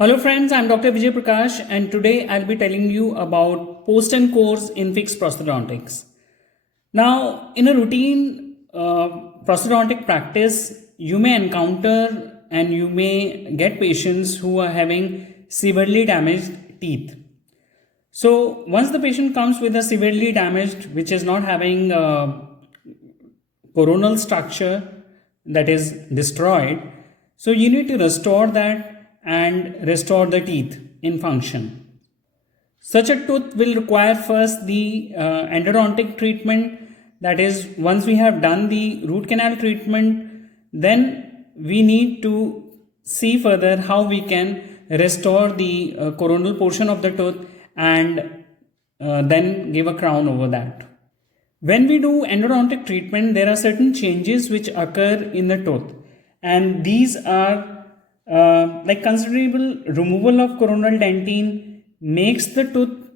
Hello friends, I'm Dr. Vijay Prakash and today I'll be telling you about post and cores in fixed prosthodontics. Now, in a routine prosthodontic practice, you may encounter and you may get patients who are having severely damaged teeth. So, once the patient comes with a severely damaged, which is not having coronal structure that is destroyed, so you need to restore that and restore the teeth in function. Such a tooth will require first the endodontic treatment, that is, once we have done the root canal treatment, then we need to see further how we can restore the coronal portion of the tooth and then give a crown over that. When we do endodontic treatment, there are certain changes which occur in the tooth, and these are like considerable removal of coronal dentine makes the tooth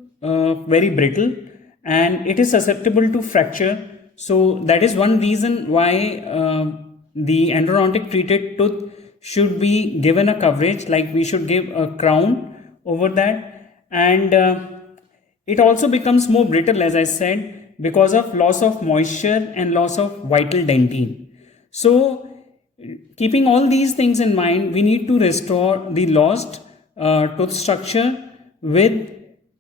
very brittle and it is susceptible to fracture. So that is one reason why the endodontic treated tooth should be given a coverage, like we should give a crown over that. And it also becomes more brittle, as I said, because of loss of moisture and loss of vital dentine. So keeping all these things in mind, we need to restore the lost tooth structure with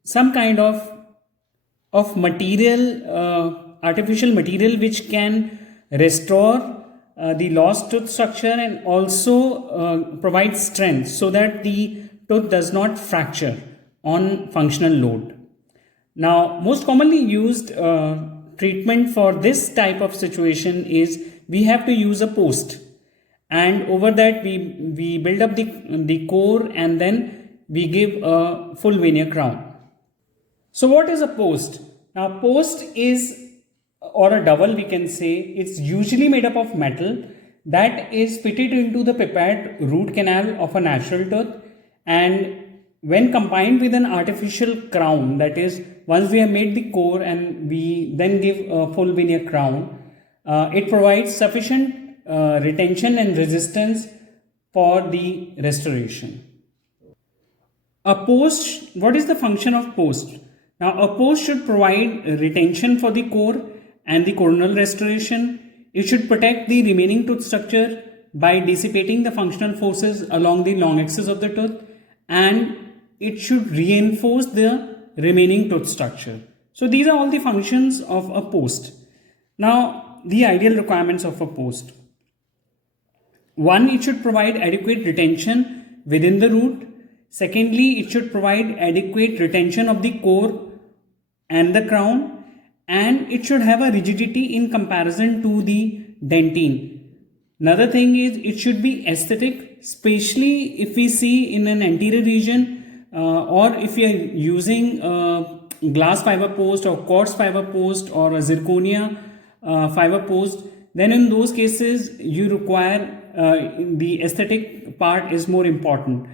some kind of material, artificial material, which can restore the lost tooth structure and also provide strength so that the tooth does not fracture on functional load. Now, most commonly used treatment for this type of situation is we have to use a post. And over that we build up the core and then we give a full veneer crown. So what is a post? Now, post is, or a dowel we can say, it's usually made up of metal that is fitted into the prepared root canal of a natural tooth, and when combined with an artificial crown, that is, once we have made the core and we then give a full veneer crown, it provides sufficient retention and resistance for the restoration. A post, what is the function of post? Now, a post should provide retention for the core and the coronal restoration. It should protect the remaining tooth structure by dissipating the functional forces along the long axis of the tooth, and it should reinforce the remaining tooth structure. So these are all the functions of a post. Now, the ideal requirements of a post. One, it should provide adequate retention within the root. Secondly, it should provide adequate retention of the core and the crown, and it should have a rigidity in comparison to the dentine. Another thing is it should be aesthetic, especially if we see in an anterior region or if we are using a glass fiber post or quartz fiber post or a zirconia fiber post. Then in those cases you require the aesthetic part is more important,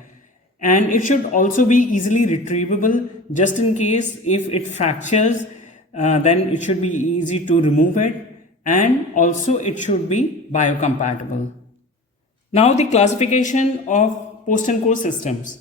and it should also be easily retrievable, just in case if it fractures, then it should be easy to remove it, and also it should be biocompatible. Now, the classification of post and core systems.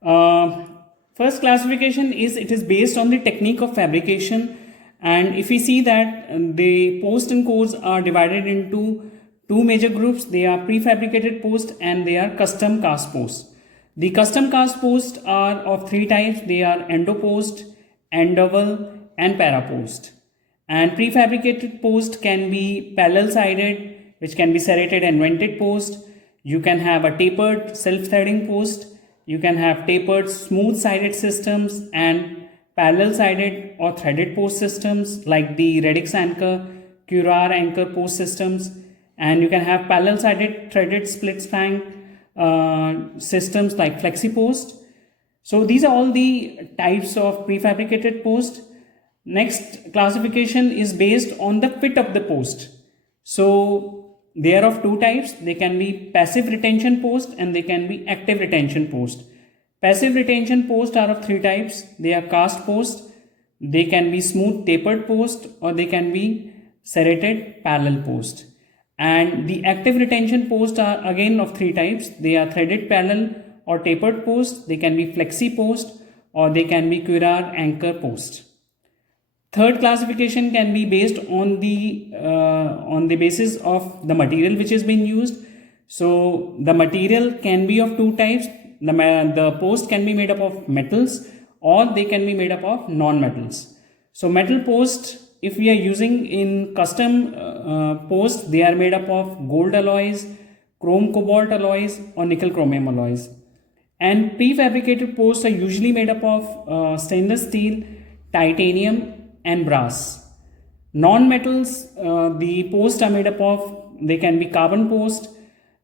First classification is, it is based on the technique of fabrication, and if we see that the post and cores are divided into two major groups. They are prefabricated post and they are custom cast post. The custom cast post are of three types. They are endo post, DOWEL and para post. And prefabricated post can be parallel sided, which can be serrated and vented post. You can have a tapered self-threading post. You can have tapered smooth sided systems and parallel sided or threaded post systems like the Radix anchor, Curare anchor post systems. And you can have parallel sided threaded split spank systems like flexi post. So these are all the types of prefabricated post. Next classification is based on the fit of the post. So they are of two types. They can be passive retention post and they can be active retention post. Passive retention post are of three types. They are cast post, they can be smooth tapered post, or they can be serrated parallel post. And the active retention posts are again of three types. They are threaded parallel or tapered post, they can be flexi post, or they can be curar anchor post. Third classification can be based on the basis of the material which is being used. So the material can be of two types. The post can be made up of metals, or they can be made up of non-metals. So metal post, if we are using in custom post, they are made up of gold alloys, chrome cobalt alloys, or nickel chromium alloys. And prefabricated posts are usually made up of stainless steel, titanium, and brass. Non-metals, the posts are made up of, they can be carbon post,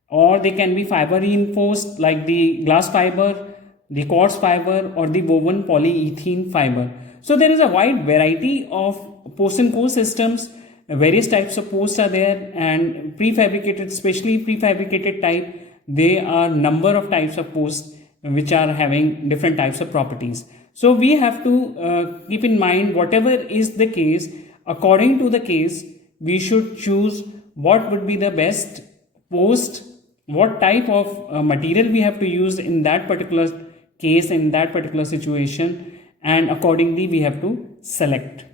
or they can be fiber reinforced like the glass fiber, the quartz fiber, or the woven polyethylene fiber. So there is a wide variety of post and core systems. Various types of posts are there, and prefabricated, especially prefabricated type, there are number of types of posts which are having different types of properties. So we have to keep in mind, whatever is the case, according to the case, we should choose what would be the best post, what type of material we have to use in that particular case, in that particular situation, and accordingly we have to select.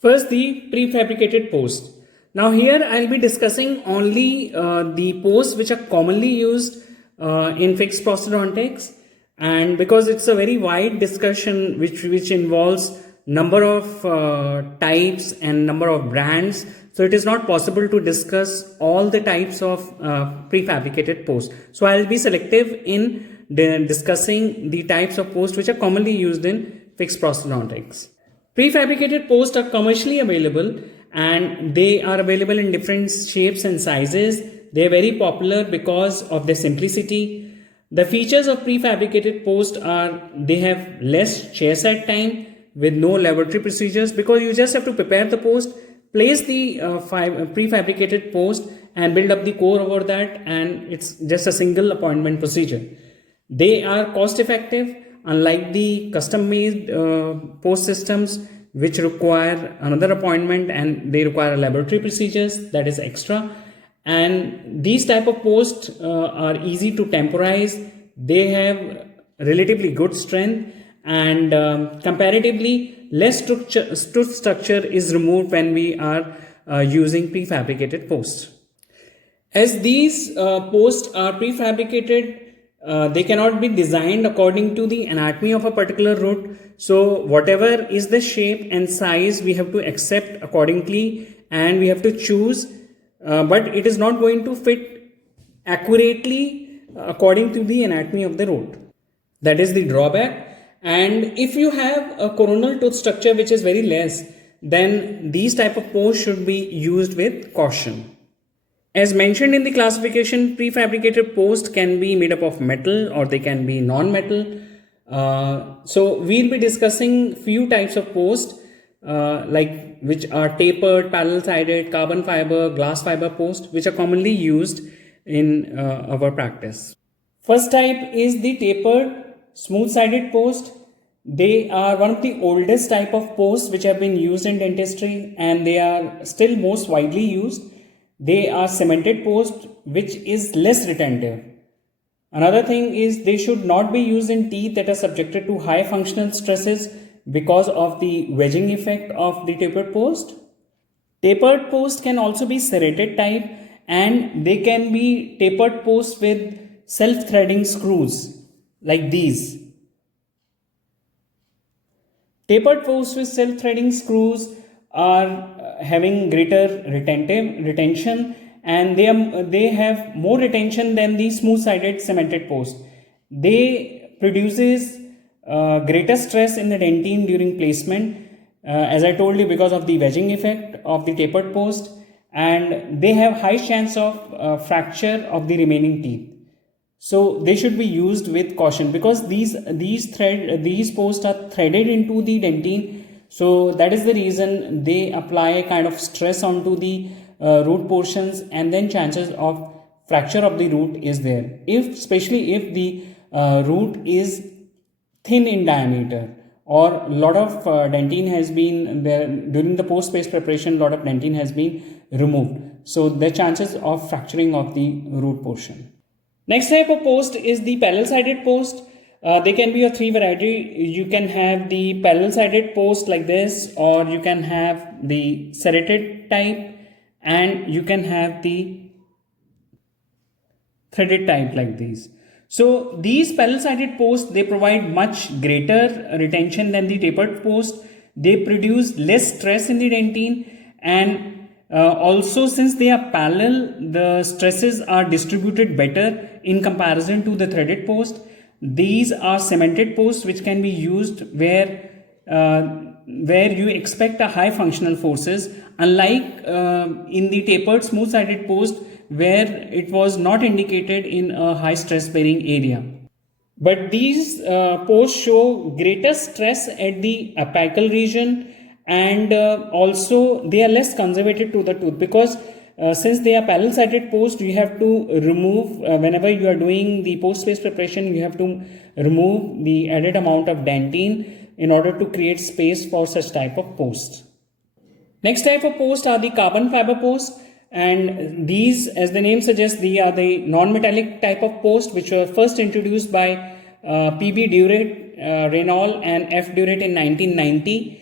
First, the prefabricated post. Now here I will be discussing only the posts which are commonly used in fixed prosthodontics. And because it's a very wide discussion which involves number of types and number of brands, so it is not possible to discuss all the types of prefabricated posts. So I will be selective in discussing the types of posts which are commonly used in fixed prosthodontics. Prefabricated posts are commercially available, and they are available in different shapes and sizes. They are very popular because of their simplicity. The features of prefabricated post are they have less chairside time with no laboratory procedures, because you just have to prepare the post, place the prefabricated post and build up the core over that, and it's just a single appointment procedure. They are cost effective, unlike the custom made post systems which require another appointment and they require laboratory procedures, that is extra. And these type of posts are easy to temporize. They have relatively good strength, and comparatively less tooth structure is removed when we are using prefabricated posts. As these posts are prefabricated, they cannot be designed according to the anatomy of a particular root. So whatever is the shape and size, we have to accept accordingly, and we have to choose. But it is not going to fit accurately according to the anatomy of the root. That is the drawback. And if you have a coronal tooth structure which is very less, then these type of posts should be used with caution. As mentioned in the classification, prefabricated posts can be made up of metal or they can be non-metal. So we'll be discussing few types of posts which are tapered, parallel-sided, carbon fiber, glass fiber posts, which are commonly used in our practice. First type is the tapered smooth-sided post. They are one of the oldest type of posts which have been used in dentistry, and they are still most widely used. They are cemented post which is less retentive. Another thing is they should not be used in teeth that are subjected to high functional stresses because of the wedging effect of the tapered post. Tapered post can also be serrated type, and they can be tapered posts with self-threading screws like these. Tapered posts with self-threading screws are having greater retention, and they have more retention than the smooth-sided cemented post. They produces greater stress in the dentine during placement, as I told you, because of the wedging effect of the tapered post, and they have high chance of fracture of the remaining teeth. So they should be used with caution, because these posts are threaded into the dentine. So that is the reason they apply a kind of stress onto the root portions, and then chances of fracture of the root is there. Especially if the root is thin in diameter, or a lot of dentine has been there during the post-paste preparation, lot of dentine has been removed. So the chances of fracturing of the root portion. Next type of post is the parallel sided post. They can be of three variety. You can have the parallel sided post like this, or you can have the serrated type, and you can have the threaded type like these. So these parallel sided posts, they provide much greater retention than the tapered post. They produce less stress in the dentine, and also since they are parallel, the stresses are distributed better in comparison to the threaded post. These are cemented posts which can be used where you expect a high functional forces, unlike in the tapered smooth sided post where it was not indicated in a high stress bearing area. But these posts show greater stress at the apical region, and also they are less conservative to the tooth, because since they are parallel sided posts, you have to remove whenever you are doing the post space preparation, you have to remove the added amount of dentine in order to create space for such type of posts. Next type of post are the carbon fiber posts, and these, as the name suggests, they are the non-metallic type of post which were first introduced by P.B. Durrett, Rationale and F. Durrett in 1990.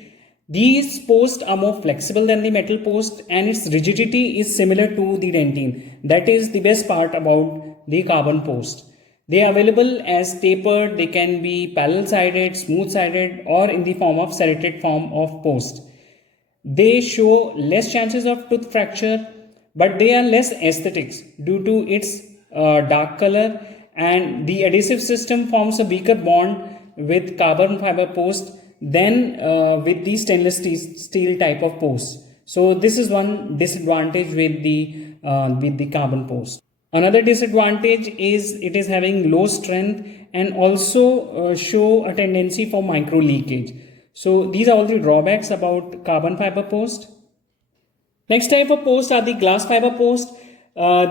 These posts are more flexible than the metal post, and its rigidity is similar to the dentine. That is the best part about the carbon post. They are available as tapered, they can be parallel sided, smooth sided, or in the form of serrated form of post. They show less chances of tooth fracture, but they are less aesthetics due to its dark color, and the adhesive system forms a weaker bond with carbon fiber post than with the stainless steel type of post. So this is one disadvantage with the carbon post. Another disadvantage is it is having low strength and also show a tendency for micro leakage. So these are all the drawbacks about carbon fiber post. Next type of post are the glass fiber post.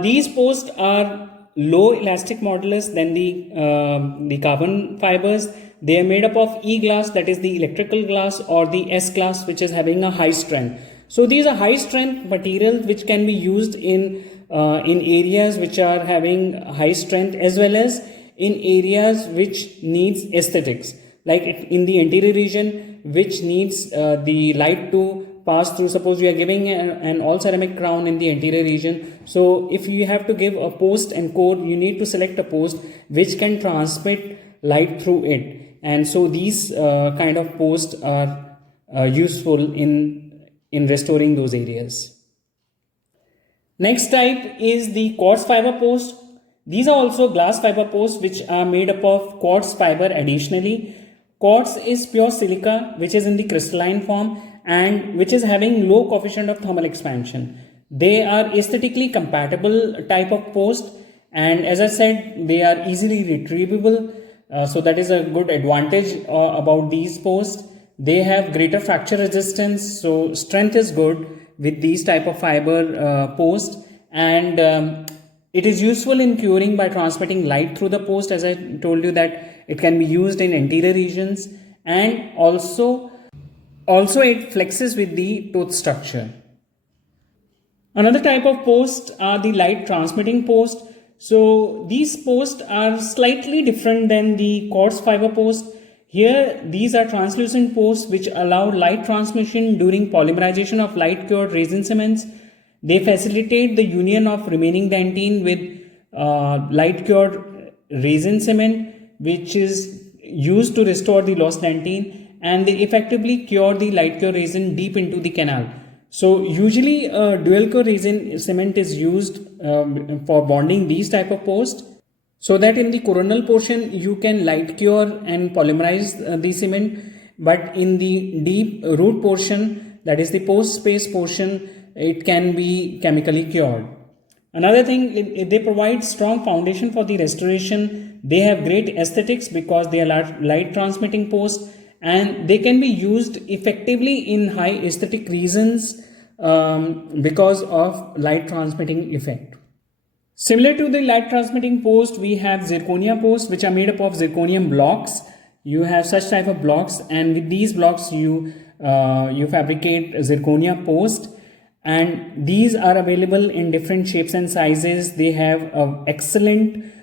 These posts are low elastic modulus than the carbon fibers. They are made up of E glass, that is the electrical glass, or the S glass, which is having a high strength. So these are high strength materials which can be used in areas which are having high strength, as well as in areas which needs aesthetics, like in the anterior region which needs the light to pass through. Suppose you are giving an all ceramic crown in the anterior region, so if you have to give a post and core, you need to select a post which can transmit light through it, and so these kind of posts are useful in restoring those areas. Next type is the quartz fiber post. These are also glass fiber posts which are made up of quartz fiber additionally. Quartz is pure silica which is in the crystalline form and which is having low coefficient of thermal expansion. They are aesthetically compatible type of post, and as I said, they are easily retrievable. So that is a good advantage about these posts. They have greater fracture resistance, so strength is good with these type of fiber posts, and it is useful in curing by transmitting light through the post. As I told you that it can be used in anterior regions, and also it flexes with the tooth structure. Another type of post are the light transmitting post. So these posts are slightly different than the quartz fiber post. Here these are translucent posts which allow light transmission during polymerization of light cured resin cements. They facilitate the union of remaining dentine with light cured resin cement, which is used to restore the lost dentine, and they effectively cure the light cured resin deep into the canal. So usually dual core resin cement is used for bonding these type of posts, so that in the coronal portion you can light cure and polymerize the cement, but in the deep root portion, that is the post space portion, it can be chemically cured. Another thing, they provide strong foundation for the restoration. They have great aesthetics because they are light transmitting posts, and they can be used effectively in high aesthetic regions because of light transmitting effect. Similar to the light transmitting post, we have zirconia posts which are made up of zirconium blocks. You have such type of blocks, and with these blocks you fabricate zirconia post, and these are available in different shapes and sizes. They have excellent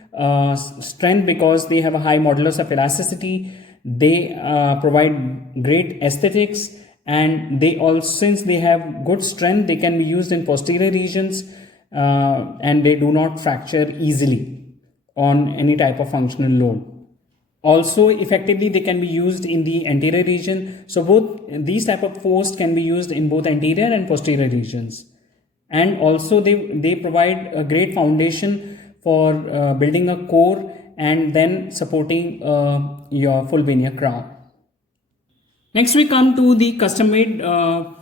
strength because they have a high modulus of elasticity. They provide great aesthetics, and they also, since they have good strength, they can be used in posterior regions, and they do not fracture easily on any type of functional load. Also, effectively, they can be used in the anterior region. So both these type of posts can be used in both anterior and posterior regions. And also they provide a great foundation for building a core and then supporting your full veneer crown. Next, we come to the custom-made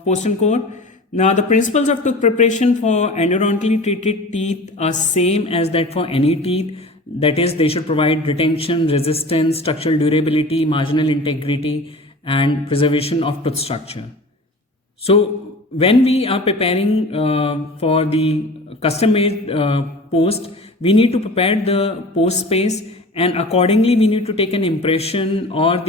post and core. Now, the principles of tooth preparation for endodontally treated teeth are same as that for any teeth. That is, they should provide retention, resistance, structural durability, marginal integrity, and preservation of tooth structure. So, when we are preparing for the custom-made post, we need to prepare the post space, and accordingly, we need to take an impression or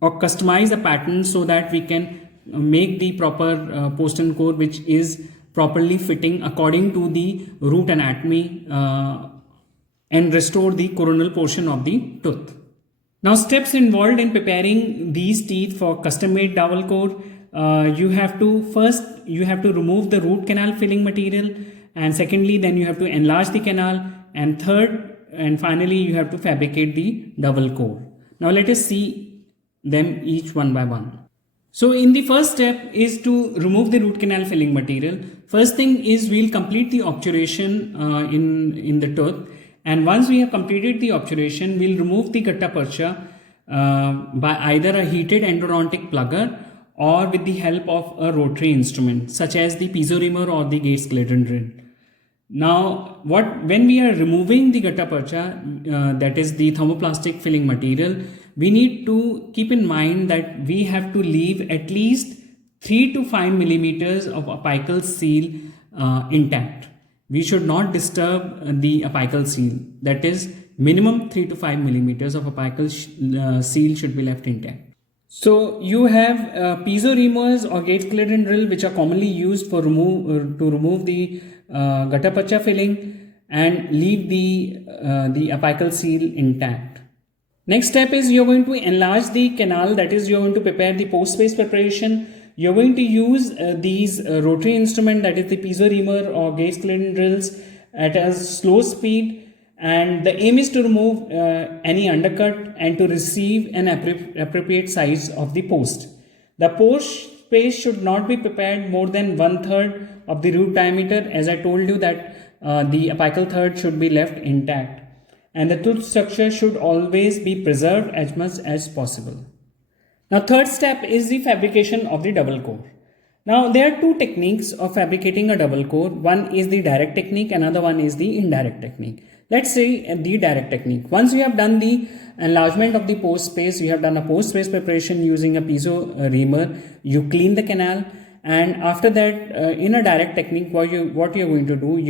or customize the pattern so that we can make the proper post and core, which is properly fitting according to the root anatomy, and restore the coronal portion of the tooth. Now, steps involved in preparing these teeth for custom-made dowel core. You have to remove the root canal filling material, and secondly, then you have to enlarge the canal, and third and finally you have to fabricate the dowel core. Now, let us see them each one by one. So in the first step is to remove the root canal filling material. First thing is we'll complete the obturation in the tooth. And once we have completed the obturation, we'll remove the GUTTA PERCHA by either a heated endodontic plugger or with the help of a rotary instrument such as the piezo reamer or the gate skeleton drill. Now, when we are removing the GUTTA PERCHA, that is the thermoplastic filling material, we need to keep in mind that we have to leave at least 3 to 5 millimeters of apical seal intact. We should not disturb the apical seal. That is, minimum 3 to 5 millimeters of apical seal should be left intact. So you have piezo reamers or gate skeleton drill, which are commonly used for to remove the GUTTA PERCHA filling and leave the apical seal intact. Next step is you're going to enlarge the canal. That is, you're going to prepare the post space preparation. You're going to use these rotary instrument, that is the piezo reamer or gate skeleton drills, at a slow speed, and the aim is to remove any undercut and to receive an appropriate size of the post. The post space should not be prepared more than 1/3 of the root diameter, as I told you that the apical third should be left intact, and the tooth structure should always be preserved as much as possible. Now, third step is the fabrication of the double core. Now, there are two techniques of fabricating a double core. One is the direct technique, another one is the indirect technique. Let's say the direct technique. Once you have done the enlargement of the post space, you have done a post space preparation using a piezo reamer, you clean the canal, and after that, in a direct technique, what you're going to do,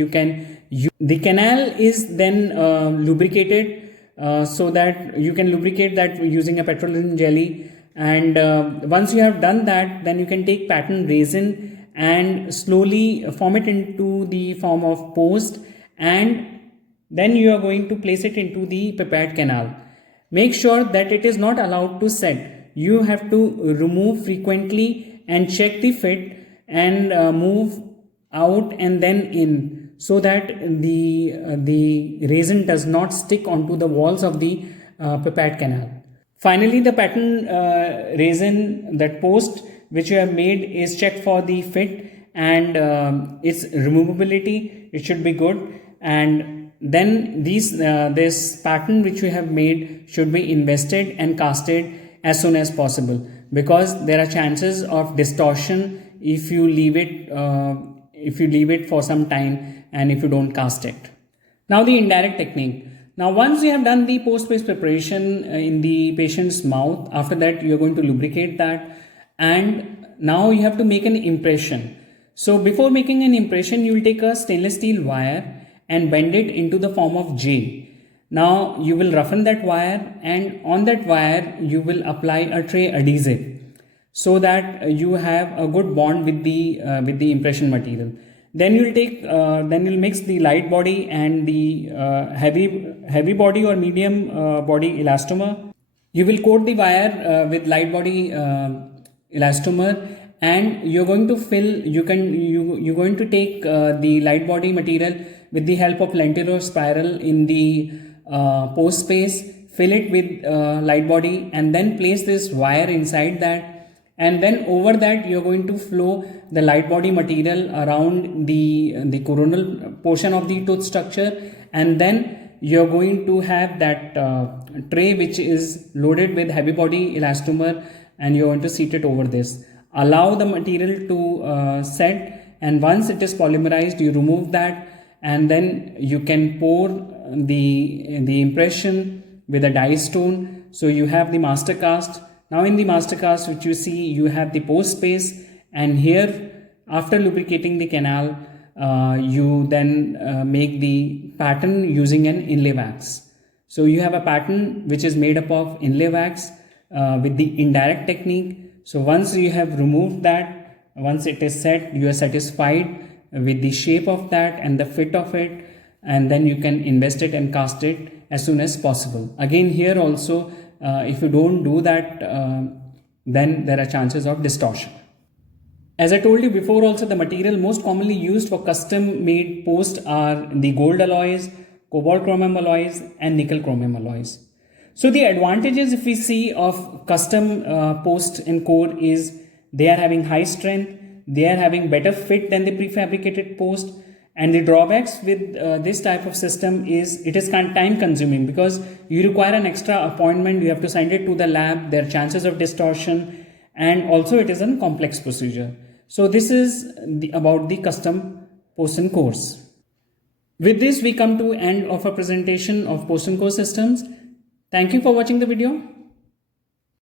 the canal is then lubricated, so that you can lubricate that using a petroleum jelly. And once you have done that, then you can take pattern resin and slowly form it into the form of post, and then you are going to place it into the prepared canal. Make sure that it is not allowed to set. You have to remove frequently and check the fit and move out and then in, so that the resin does not stick onto the walls of the prepared canal. Finally, the pattern resin, that post which you have made, is checked for the fit and its removability. It should be good, and then this pattern which you have made should be invested and casted as soon as possible, because there are chances of distortion if you leave it for some time and if you don't cast it. Now, the indirect technique. Now, once you have done the post space preparation in the patient's mouth, after that you are going to lubricate that, and now you have to make an impression. So before making an impression, you will take a stainless steel wire and bend it into the form of J. Now you will roughen that wire, and on that wire you will apply a tray adhesive so that you have a good bond with the impression material. Then you'll mix the light body and the heavy body or medium body elastomer. You will coat the wire with light body elastomer, and you're going to fill. You're going to take the light body material with the help of lenticular spiral in the post space. Fill it with light body, and then place this wire inside that. And then over that you're going to flow the light body material around the coronal portion of the tooth structure, and then you're going to have that tray which is loaded with heavy body elastomer, and you're going to seat it over this. Allow the material to set, and once it is polymerized, you remove that, and then you can pour the impression with a die stone. So you have the master cast. Now in the master cast, which you see, you have the post space, and here after lubricating the canal, you then make the pattern using an inlay wax. So you have a pattern which is made up of inlay wax with the indirect technique. So once you have removed that, once it is set, you are satisfied with the shape of that and the fit of it, and then you can invest it and cast it as soon as possible. Again, here also, if you don't do that, then there are chances of distortion. As I told you before also, the material most commonly used for custom made posts are the gold alloys, cobalt chromium alloys, and nickel chromium alloys. So the advantages, if we see, of custom post in core is they are having high strength, they are having better fit than the prefabricated post. And the drawbacks with this type of system is it is time consuming, because you require an extra appointment, you have to send it to the lab, there are chances of distortion, and also it is a complex procedure. So this is about the custom post and cores. With this we come to end of a presentation of post and core systems. Thank you for watching the video.